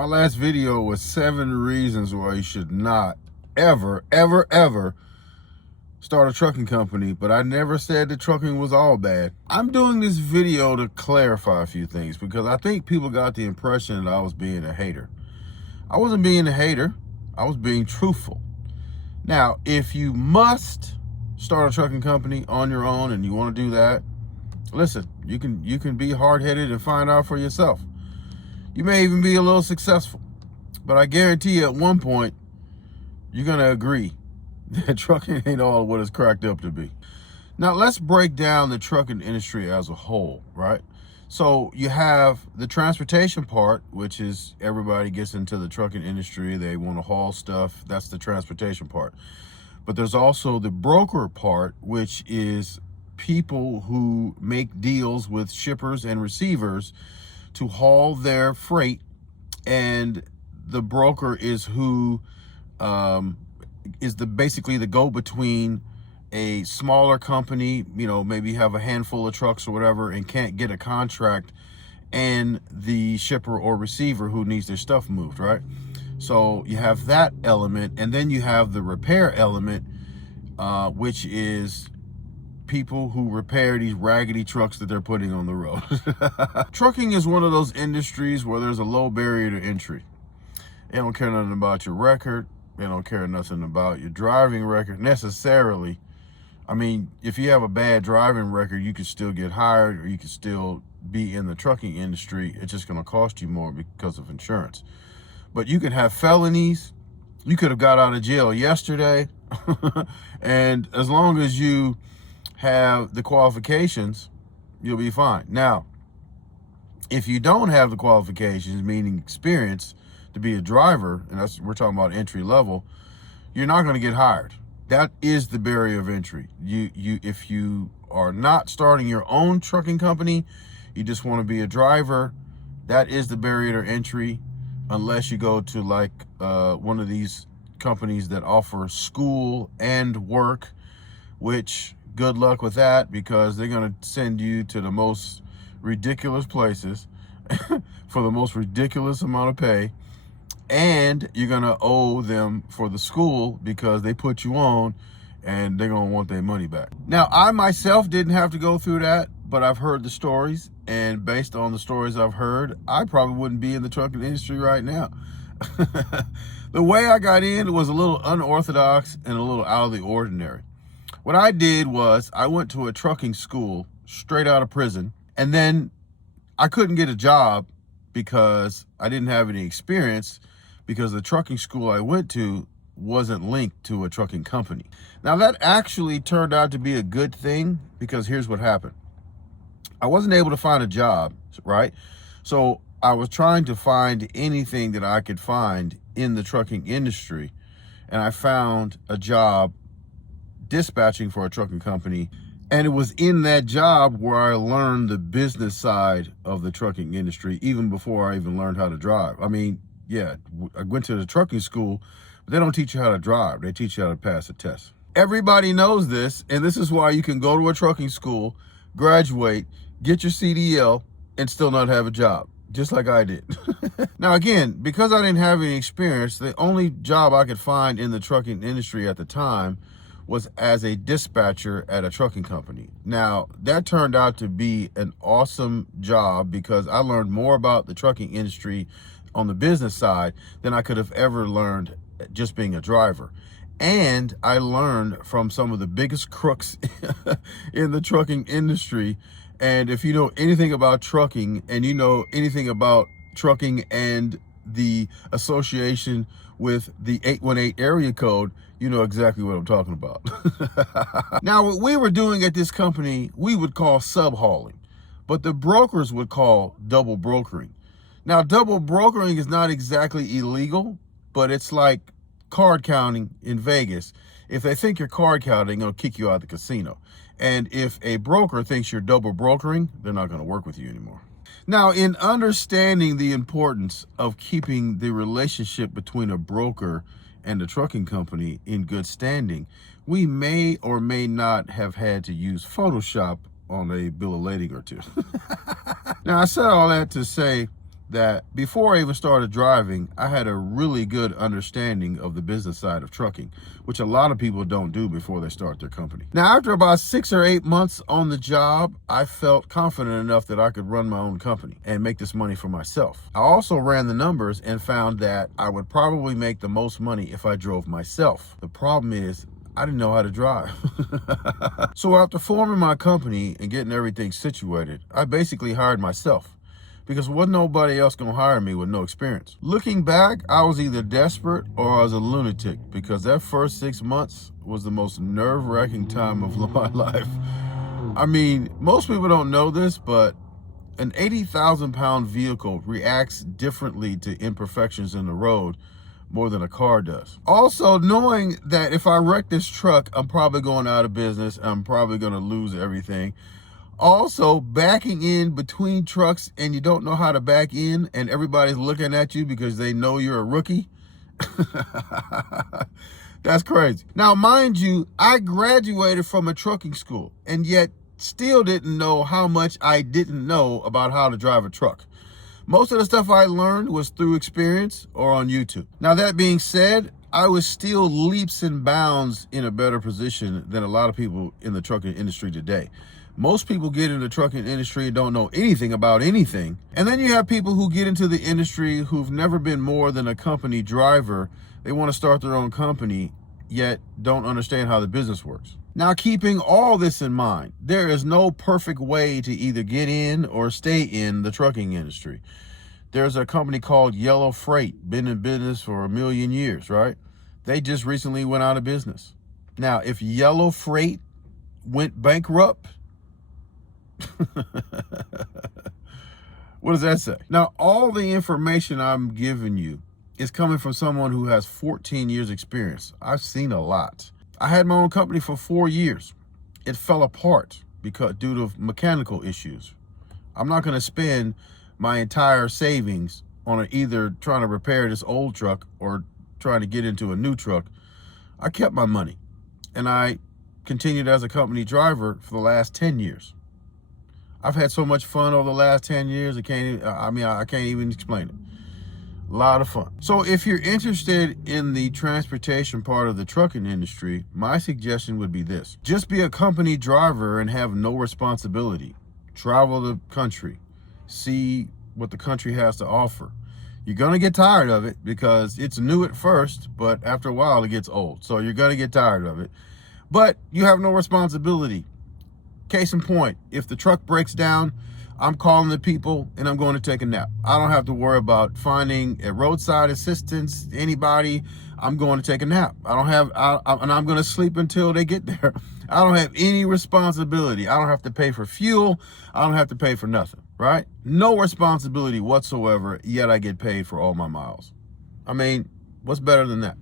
My last video was 7 reasons why you should not ever start a trucking company, but I never said that trucking was all bad. I'm doing this video to clarify a few things because I think people got the impression that I was being a hater. I wasn't being a hater, I was being truthful. Now, if you must start a trucking company on your own and you want to do that, listen, you can be hard-headed and find out for yourself. You may even be a little successful, but I guarantee you at one point, you're going to agree that trucking ain't all what it's cracked up to be. Now, let's break down the trucking industry as a whole, right? So you have the transportation part, which is everybody gets into the trucking industry. They want to haul stuff. That's the transportation part. But there's also the broker part, which is people who make deals with shippers and receivers to haul their freight, and the broker is who is basically the go-between a smaller company, maybe have a handful of trucks or whatever and can't get a contract, and the shipper or receiver who needs their stuff moved, right? So you have that element, and then you have the repair element, which is people who repair these raggedy trucks that they're putting on the road. Trucking is one of those industries where there's a low barrier to entry. They don't care nothing about your record. They don't care nothing about your driving record necessarily. I mean, if you have a bad driving record, you can still get hired or you can still be in the trucking industry. It's just going to cost you more because of insurance. But you can have felonies. You could have got out of jail yesterday. And as long as you have the qualifications, you'll be fine. Now, if you don't have the qualifications, meaning experience to be a driver, and we're talking about entry level, you're not going to get hired. That is the barrier of entry. If you are not starting your own trucking company, you just want to be a driver, that is the barrier to entry, unless you go to like one of these companies that offer school and work, which good luck with that, because they're going to send you to the most ridiculous places for the most ridiculous amount of pay, and you're going to owe them for the school because they put you on and they're going to want their money back. Now, I myself didn't have to go through that, but I've heard the stories, and based on the stories I've heard, I probably wouldn't be in the trucking industry right now. The way I got in was a little unorthodox and a little out of the ordinary. What I did was I went to a trucking school straight out of prison, and then I couldn't get a job because I didn't have any experience, because the trucking school I went to wasn't linked to a trucking company. Now, that actually turned out to be a good thing, because here's what happened. I wasn't able to find a job, right? So I was trying to find anything that I could find in the trucking industry, and I found a job dispatching for a trucking company, and it was in that job where I learned the business side of the trucking industry, even before I even learned how to drive. I mean, yeah, I went to the trucking school, but they don't teach you how to drive. They teach you how to pass a test. Everybody knows this, and this is why you can go to a trucking school, graduate, get your CDL, and still not have a job, just like I did. Now, again, because I didn't have any experience, the only job I could find in the trucking industry at the time was as a dispatcher at a trucking company. Now, that turned out to be an awesome job because I learned more about the trucking industry on the business side than I could have ever learned just being a driver. And I learned from some of the biggest crooks in the trucking industry. And if you know anything about trucking, and you know anything about trucking and the association with the 818 area code, you know exactly what I'm talking about. Now, what we were doing at this company, we would call sub-hauling, but the brokers would call double brokering. Now, double brokering is not exactly illegal, but it's like card counting in Vegas. If they think you're card counting, they'll kick you out of the casino. And if a broker thinks you're double brokering, they're not going to work with you anymore. Now, in understanding the importance of keeping the relationship between a broker and the trucking company in good standing, we may or may not have had to use Photoshop on a bill of lading or two. Now, I said all that to say that before I even started driving, I had a really good understanding of the business side of trucking, which a lot of people don't do before they start their company. Now, after about 6 or 8 months on the job, I felt confident enough that I could run my own company and make this money for myself. I also ran the numbers and found that I would probably make the most money if I drove myself. The problem is, I didn't know how to drive. So after forming my company and getting everything situated, I basically hired myself, because wasn't nobody else gonna hire me with no experience. Looking back, I was either desperate or I was a lunatic, because that first 6 months was the most nerve-wracking time of my life. I mean, most people don't know this, but an 80,000-pound vehicle reacts differently to imperfections in the road more than a car does. Also, knowing that if I wreck this truck, I'm probably going out of business, I'm probably gonna lose everything. Also, backing in between trucks and you don't know how to back in and everybody's looking at you because they know you're a rookie. That's crazy. Now, mind you, I graduated from a trucking school and yet still didn't know how much I didn't know about how to drive a truck. Most of the stuff I learned was through experience or on YouTube. Now, that being said, I was still leaps and bounds in a better position than a lot of people in the trucking industry today. Most people get into the trucking industry and don't know anything about anything. And then you have people who get into the industry who've never been more than a company driver. They want to start their own company, yet don't understand how the business works. Now, keeping all this in mind, there is no perfect way to either get in or stay in the trucking industry. There's a company called Yellow Freight, been in business for 1 million years, right? They just recently went out of business. Now, if Yellow Freight went bankrupt, what does that say? Now, all the information I'm giving you is coming from someone who has 14 years experience. I've seen a lot. I had my own company for 4 years. It fell apart because due to mechanical issues. I'm not going to spend my entire savings on either trying to repair this old truck or trying to get into a new truck. I kept my money and I continued as a company driver for the last 10 years. I've had so much fun over the last 10 years, I can't even explain it. A lot of fun. So if you're interested in the transportation part of the trucking industry, my suggestion would be this. Just be a company driver and have no responsibility. Travel the country. See what the country has to offer. You're going to get tired of it because it's new at first, but after a while it gets old. So you're going to get tired of it. But you have no responsibility. Case in point, if the truck breaks down, I'm calling the people and I'm going to take a nap. I don't have to worry about finding a roadside assistance, anybody. I'm going to take a nap. And I'm going to sleep until they get there. I don't have any responsibility. I don't have to pay for fuel. I don't have to pay for nothing, right? No responsibility whatsoever, yet I get paid for all my miles. I mean, what's better than that?